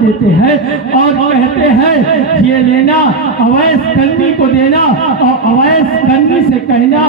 دیتے ہیں اور کہتے ہیں یہ لینا اویس کرنی کو دینا اور اویس کرنی سے کہنا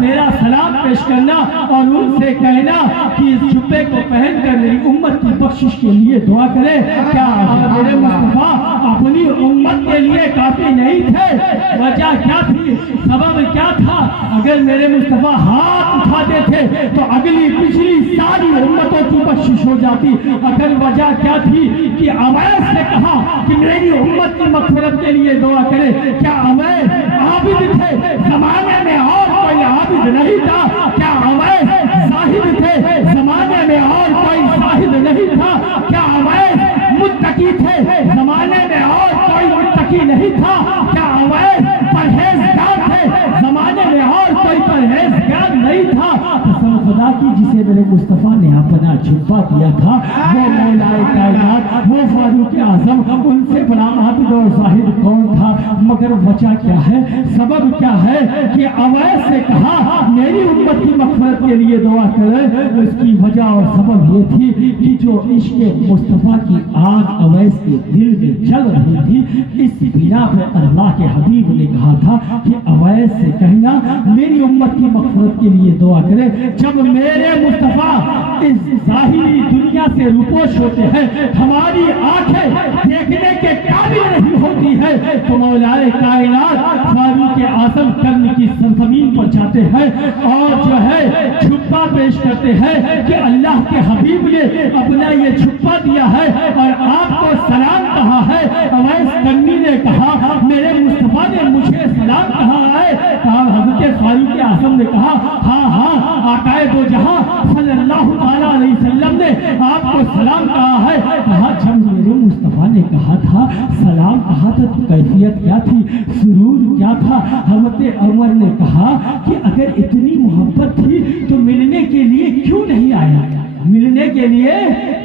میرا سلام پیش کرنا اور ان سے کہنا کہ اس جبے کو پہن کر میری امت کی بخشش کے لیے دعا کرے۔ کیا میرے مصطفیٰ اپنی امت کے لیے کافی نہیں تھے؟ وجہ کیا تھی؟ سبب کیا تھا؟ اگر میرے مصطفیٰ ہاتھ اٹھاتے تھے تو اگلی پچھلی ساری امتوں کی بخشش ہو جاتی۔ اگر وجہ کیا تھی کہ اویس سے کہا کہ میری امت کی مغفرت کے لیے دعا کرے؟ کیا اویس عابد تھے؟ زمانے میں اور کوئی عابد نہیں تھا؟ کیا اویس زاہد تھے؟ زمانے میں اور کوئی زاہد نہیں تھا؟ کیا اویس متقی تھے؟ زمانے میں اور کوئی متقی نہیں تھا؟ کیا اویس پرہیزگار تھے؟ زمانے میں اور کوئی پرہیزگار نہیں تھا؟ قسم خدا کی جسے میرے مصطفیٰ نے اپنا جبہ دیا تھا وہ مولا کائنات وہ فاروق اعظم، ان سے بڑا عابد اور زاہد کون تھا؟ مگر وجہ کیا ہے؟ سبب کیا ہے کہ اویس سے کہا میری امت کی مغفرت کے لیے دعا کرے؟ اس کی وجہ اور سبب یہ تھی کہ جو عشق مصطفیٰ کی آگ اویس کے دل میں جل رہی تھی، اس بنا پہ اللہ کے حبیب نے کہا تھا کہ اویس سے کہنا میری امت کی مغفرت کے لیے دعا کرے۔ جب میرے مصطفیٰ اس ظاہری دنیا سے روپوش ہوتے ہیں، ہماری آنکھیں دیکھنے کے قابل نہیں ہوتی ہے، تو مولا کائنات فاروق اعظم کرن کی سرزمین پر جاتے ہیں اور جو ہے چھپا پیش کرتے ہیں کہ اللہ کے حبیب نے اپنا یہ چھپا دیا ہے اور آپ کو سلام کہا ہے۔ اویس کرنی نے کہا میرے مصطفیٰ نے مجھے سلام کہا ہے۔ حضرت فاروق اعظم نے کہا ہاں آقا دو جہاں صلی اللہ تعالیٰ علیہ وسلم نے آپ کو سلام کہا ہے۔ کہا جب میرے مصطفیٰ نے کہا تھا سلام کہا تھا تو کیفیت کیا تھی، سرور کیا تھا؟ حضرت عمر نے کہا کہ اگر اتنی محبت تھی تو ملنے کے لیے کیوں نہیں آیا؟ ملنے کے لیے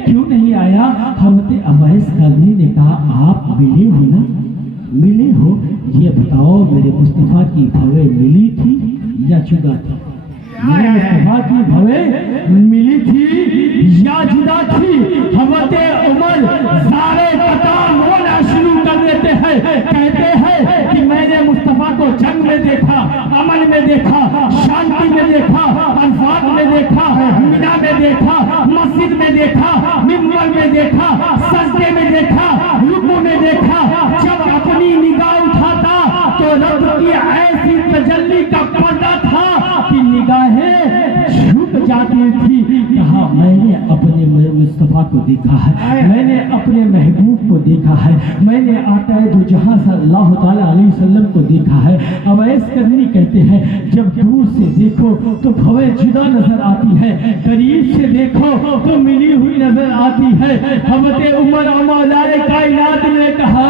کیوں نہیں آیا؟ حضرت اویس کرنی نے کہا آپ ملے ہو نا؟ ملے ہو؟ یہ بتاؤ میرے مصطفیٰ کی بھوے ملی تھی یا جدا تھی؟ میرے مصطفیٰ کی بھوے ملی تھی یا جدا تھی؟ حضرت عمر زارے قطار رونا شروع کر دیتے ہیں، کہتے ہیں کہ میں نے مصطفیٰ کو جنگ میں دیکھا، امن میں دیکھا، شانتی میں دیکھا، انفاق میں دیکھا، مینا میں دیکھا، مسجد میں دیکھا، منبر میں دیکھا، سجدے میں دیکھا، رکوع میں دیکھا۔ جب اپنی نگاہ اٹھاتا تو رب کی ایسی تجلی کا پردہ تھا کہ نگاہیں جھک جاتی تھی۔ کہا میں نے اپنے مصطفیٰ کو دیکھا ہے، میں نے اپنے محبوب کو دیکھا ہے، میں نے آقا دو جہاں صلی اللہ تعالیٰ علیہ وسلم کو دیکھا ہے۔ اویس کرنی کہتے ہیں جب دور سے دیکھو تو بھوے جدا نظر آتی ہے، قریب سے دیکھو تو ملی ہوئی نظر آتی ہے۔ حضرت عمر اور مولا کائنات نے کہا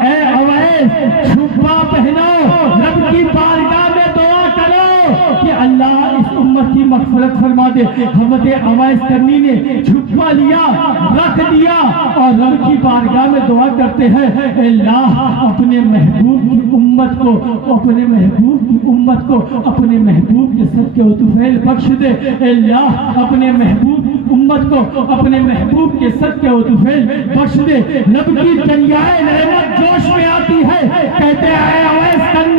اے اویس چھپا پہنو، رب کی بارگاہ میں دعا کرو کہ اللہ اس امت کی مغفرت فرما دے۔ حضرت اویس کرنی نے چھپا لیا، رکھ دیا اور رب کی بارگاہ میں دعا کرتے ہیں اے اللہ اپنے محبوب کی امت کو، اپنے محبوب کی امت کو اپنے محبوب کے صدقے و طفیل بخش دے۔ اے اللہ اپنے محبوب کی امت کو اپنے محبوب کے صدقے و طفیل بخش دے۔ رب کی دریائے رحمت جوش میں آتی ہے، کہتے ہیں اویس کرنی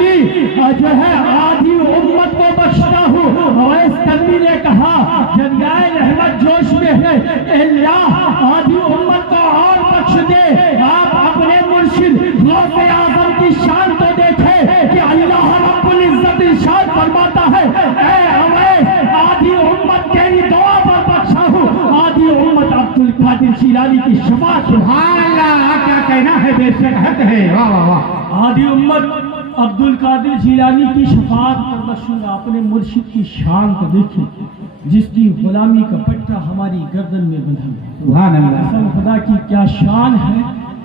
جو ہے آدھی امت کو بخشتا ہوں۔ اویس کرنی نے کہا دریائے رحمت جوش میں ہے، اے اللہ آدھی امت کو اور بخش دے۔ آپ اپنے مرشد غوث اعظم کی شان تو دیکھیں کہ اللہ رب العزت ارشاد فرماتا ہے اے اویس آدھی امت تیری دعا پر بخشا ہوں، آدھی امت عبد القادر جیلانی کی شفاعت۔ سبحان اللہ، کیا کہنا ہے، بے شک حق ہے، واہ واہ واہ۔ آدھی امت عبد القادر جیلانی کی شفاعت پر بخشوں گا۔ اپنے مرشد کی شان کو دیکھیں جس کی غلامی کا پٹا ہماری گردن میں بندھا ہے۔ سبحان اللہ، قسم خدا کی کیا شان ہے،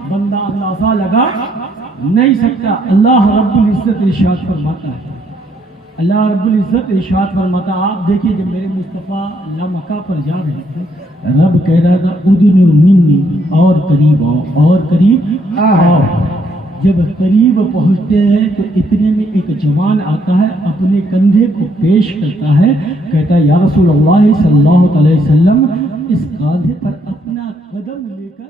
بندہ اندازہ لگا نہیں سکتا۔ اللہ رب العزت ارشاد فرماتا ہے، اللہ رب العزت ارشاد فرماتا ہے، آپ دیکھیں جب میرے مصطفیٰ لمکہ پر جا رہے تھے رب کہہ رہا تھا ادنو منی، اور قریب آؤ، اور قریب آؤ۔ جب قریب پہنچتے ہیں تو اتنے میں ایک جوان آتا ہے، اپنے کندھے کو پیش کرتا ہے، کہتا ہے یا رسول اللہ صلی اللہ علیہ وسلم اس کاندھے پر اپنا قدم لے کر